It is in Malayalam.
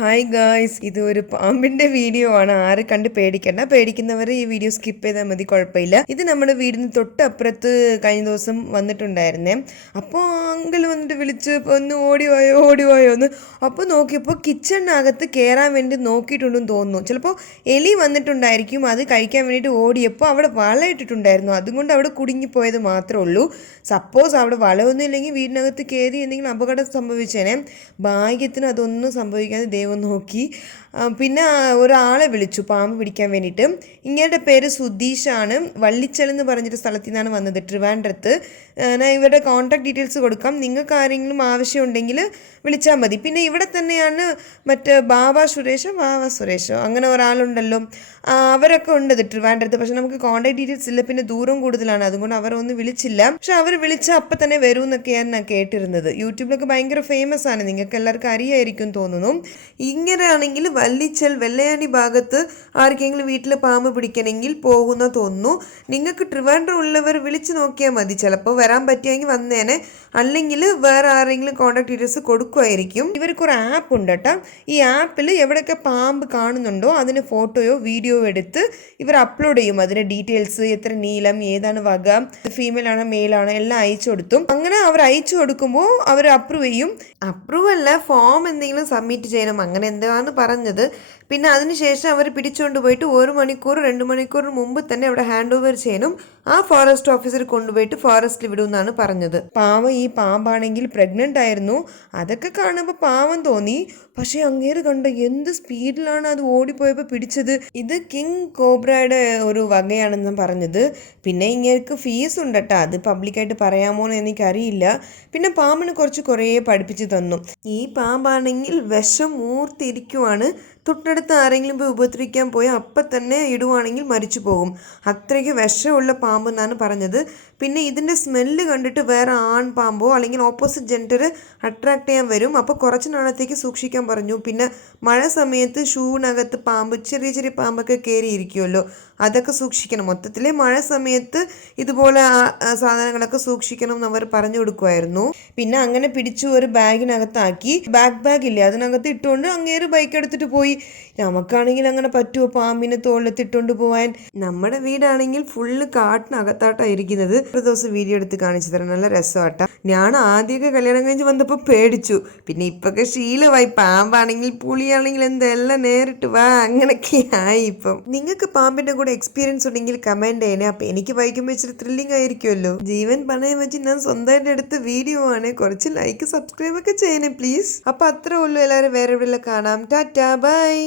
ഹായ് ഗായ്സ്, ഇത് ഒരു പാമ്പിന്റെ വീഡിയോ ആണ്. ആര് കണ്ട് പേടിക്കണ്ട. പേടിക്കുന്നവർ ഈ വീഡിയോ സ്കിപ്പ് ചെയ്താൽ മതി, കുഴപ്പമില്ല. ഇത് നമ്മുടെ വീടിന് തൊട്ടപ്പുറത്ത് കഴിഞ്ഞ ദിവസം വന്നിട്ടുണ്ടായിരുന്നേ. അപ്പോൾ അങ്കിൾ വന്നിട്ട് വിളിച്ച് ഒന്ന് ഓടിവായോ എന്ന്. അപ്പോൾ നോക്കിയപ്പോൾ കിച്ചണിനകത്ത് കയറാൻ വേണ്ടി നോക്കിയിട്ടുണ്ടെന്ന് തോന്നുന്നു. ചിലപ്പോൾ എലി വന്നിട്ടുണ്ടായിരിക്കും. അത് കഴിക്കാൻ വേണ്ടിയിട്ട് ഓടിയപ്പോൾ അവിടെ വല ഇട്ടിട്ടുണ്ടായിരുന്നു. അതുകൊണ്ട് അവിടെ കുടുങ്ങിപ്പോയത് മാത്രമേ ഉള്ളൂ. സപ്പോസ് അവിടെ വളമൊന്നും ഇല്ലെങ്കിൽ വീടിനകത്ത് കയറി എന്തെങ്കിലും അപകടം സംഭവിച്ചേനെ. ഭാഗ്യത്തിന് അതൊന്നും സംഭവിക്കാതെ ദൈവം നോക്കി. പിന്നെ ഒരാളെ വിളിച്ചു പാമ്പ് പിടിക്കാൻ വേണ്ടിയിട്ട്. ഇങ്ങയുടെ പേര് സുധീഷാണ്. വള്ളിച്ചൽ എന്ന് പറഞ്ഞൊരു സ്ഥലത്തു നിന്നാണ് വന്നത്, ട്രിവാൻഡ്രത്ത്. ഞാൻ ഇവരുടെ കോൺടാക്ട് ഡീറ്റെയിൽസ് കൊടുക്കാം. നിങ്ങൾക്ക് ആരെങ്കിലും ആവശ്യമുണ്ടെങ്കിൽ വിളിച്ചാൽ മതി. പിന്നെ ഇവിടെ തന്നെയാണ് മറ്റേ ബാവ സുരേഷോ അങ്ങനെ ഒരാളുണ്ടല്ലോ, അവരൊക്കെ ഉണ്ട് ട്രിവാൻഡ്രത്ത്. പക്ഷെ നമുക്ക് കോൺടാക്ട് ഡീറ്റെയിൽസ് ഇല്ല, പിന്നെ ദൂരം കൂടുതലാണ്, അതുകൊണ്ട് അവരൊന്നും വിളിച്ചില്ല. പക്ഷെ അവർ വിളിച്ചാൽ അപ്പം തന്നെ വരും എന്നൊക്കെയാണ് ഞാൻ കേട്ടിരുന്നത്. യൂട്യൂബിലൊക്കെ ഭയങ്കര ഫേമസ് ആണ്, നിങ്ങൾക്ക് എല്ലാവർക്കും അറിയായിരിക്കും തോന്നുന്നു. ഇങ്ങനെയാണെങ്കിൽ വള്ളിച്ചൽ വെള്ളയാണി ഭാഗത്ത് ആർക്കെങ്കിലും വീട്ടിൽ പാമ്പ് പിടിക്കണമെങ്കിൽ പോകുന്ന തോന്നുന്നു. നിങ്ങൾക്ക് ട്രിവാൻഡ്രം ഉള്ളവർ വിളിച്ച് നോക്കിയാൽ മതി, ചിലപ്പോൾ വരാൻ പറ്റുമെങ്കിൽ വന്നേനെ. അല്ലെങ്കിൽ വേറെ ആരെങ്കിലും കോൺടാക്ട് ഡീറ്റെയിൽസ് കൊടുക്കുമായിരിക്കും. ഇവർക്ക് ഒരു ആപ്പ് ഉണ്ട് കേട്ടോ. ഈ ആപ്പിൽ എവിടെയൊക്കെ പാമ്പ് കാണുന്നുണ്ടോ അതിന് ഫോട്ടോയോ വീഡിയോ എടുത്ത് ഇവർ അപ്ലോഡ് ചെയ്യും. അതിൻ്റെ ഡീറ്റെയിൽസ്, എത്ര നീളം, ഏതാണ് വക, ഫീമെയിൽ ആണോ മെയിൽ ആണോ എല്ലാം അയച്ചു കൊടുത്തും. അങ്ങനെ അവർ അയച്ചു കൊടുക്കുമ്പോൾ അവർ അപ്രൂവ് ചെയ്യും. അപ്രൂവ് അല്ല, ഫോം എന്തെങ്കിലും സബ്മിറ്റ് ചെയ്യണം, അങ്ങനെ എന്താണ് പറഞ്ഞത്. പിന്നെ അതിനുശേഷം അവർ പിടിച്ചുകൊണ്ട് പോയിട്ട് 1 മണിക്കൂർ 2 മണിക്കൂർ മുമ്പ് തന്നെ അവിടെ ഹാൻഡ് ഓവർ ചെയ്യണം. ആ ഫോറസ്റ്റ് ഓഫീസർ കൊണ്ടുപോയിട്ട് ഫോറസ്റ്റിൽ വിടുമെന്നാണ് പറഞ്ഞത്. പാവം, ഈ പാമ്പാണെങ്കിൽ പ്രഗ്നന്റ് ആയിരുന്നു. അതൊക്കെ കാണുമ്പോൾ പാവം തോന്നി. പക്ഷേ അങ്ങേര് കണ്ട എന്ത് സ്പീഡിലാണ് അത് ഓടിപ്പോയപ്പോൾ പിടിച്ചത്. ഇത് കിങ് കോബ്രയുടെ ഒരു വകയാണെന്ന് പറഞ്ഞത്. പിന്നെ ഇങ്ങേർക്ക് ഫീസ് ഉണ്ട് കേട്ടോ, അത് പബ്ലിക്കായിട്ട് പറയാമോ എന്ന് എനിക്കറിയില്ല. പിന്നെ പാമ്പിന് കുറേ പഠിപ്പിച്ച് തന്നു. ഈ പാമ്പാണെങ്കിൽ വിഷം മൂർത്തിരിക്കുവാണ്. തൊട്ടടുത്ത് ആരെങ്കിലും പോയി ഉപദ്രവിക്കാൻ പോയാൽ അപ്പം തന്നെ ഇടുവാണെങ്കിൽ മരിച്ചു പോകും. അത്രയ്ക്ക് വിഷമുള്ള പാമ്പ് എന്നാണ് പറഞ്ഞത്. പിന്നെ ഇതിൻ്റെ സ്മെല്ല് കണ്ടിട്ട് വേറെ ആൺ പാമ്പോ അല്ലെങ്കിൽ ഓപ്പോസിറ്റ് ജെൻഡർ അട്രാക്ട് ചെയ്യാൻ വരും. അപ്പോൾ കുറച്ച് നാളത്തേക്ക് സൂക്ഷിക്കാൻ പറഞ്ഞു. പിന്നെ മഴ സമയത്ത് ഷൂവിനകത്ത് പാമ്പ്, ചെറിയ പാമ്പൊക്കെ കയറിയിരിക്കുമല്ലോ, അതൊക്കെ സൂക്ഷിക്കണം. മൊത്തത്തിൽ മഴ സമയത്ത് ഇതുപോലെ സാധനങ്ങളൊക്കെ സൂക്ഷിക്കണം എന്ന് അവർ പറഞ്ഞു കൊടുക്കുമായിരുന്നു. പിന്നെ അങ്ങനെ പിടിച്ചു ഒരു ബാഗിനകത്താക്കി. ബാക്ക് ഇല്ലേ, അതിനകത്ത് ഇട്ടുകൊണ്ട് അങ്ങേര് ബൈക്ക് എടുത്തിട്ട് പോയി. നമുക്കാണെങ്കിൽ അങ്ങനെ പറ്റുമോ പാമ്പിനെ തോളത്തിട്ടുകൊണ്ട് പോവാൻ? നമ്മുടെ വീടാണെങ്കിൽ ഫുള്ള് കാട്ടിനകത്താട്ടാണ് ഇരിക്കുന്നത്. ഒരു ദിവസം വീഡിയോ എടുത്ത് കാണിച്ചു തരാം, നല്ല രസമാട്ടാ. ഞാൻ ആദ്യമൊക്കെ കല്യാണം കഴിഞ്ഞ് വന്നപ്പോൾ പേടിച്ചു. പിന്നെ ഇപ്പൊക്കെ ശീലമായി. പാമ്പാണെങ്കിൽ പുളിയാണെങ്കിൽ എന്തെല്ലാം നേരിട്ട് വാ, അങ്ങനെയൊക്കെ ആയി ഇപ്പം. നിങ്ങൾക്ക് പാമ്പിന്റെ കൂടെ എക്സ്പീരിയൻസ് ഉണ്ടെങ്കിൽ കമന്റ് ചെയ്യണേ. അപ്പൊ എനിക്ക് വായിക്കുമ്പോൾ ഇച്ചിരി ത്രില്ലിംഗ് ആയിരിക്കുമല്ലോ. ജീവൻ പണയം വെച്ച് ഞാൻ സ്വന്തമായിട്ട് എടുത്ത വീഡിയോ ആണ്. കുറച്ച് ലൈക്ക് സബ്സ്ക്രൈബ് ഒക്കെ ചെയ്യണേ പ്ലീസ്. അപ്പൊ അത്രേ ഉള്ളൂ. എല്ലാവരും വേറെ എവിടെയെല്ലാം കാണാം. ടാറ്റാ, ബൈ.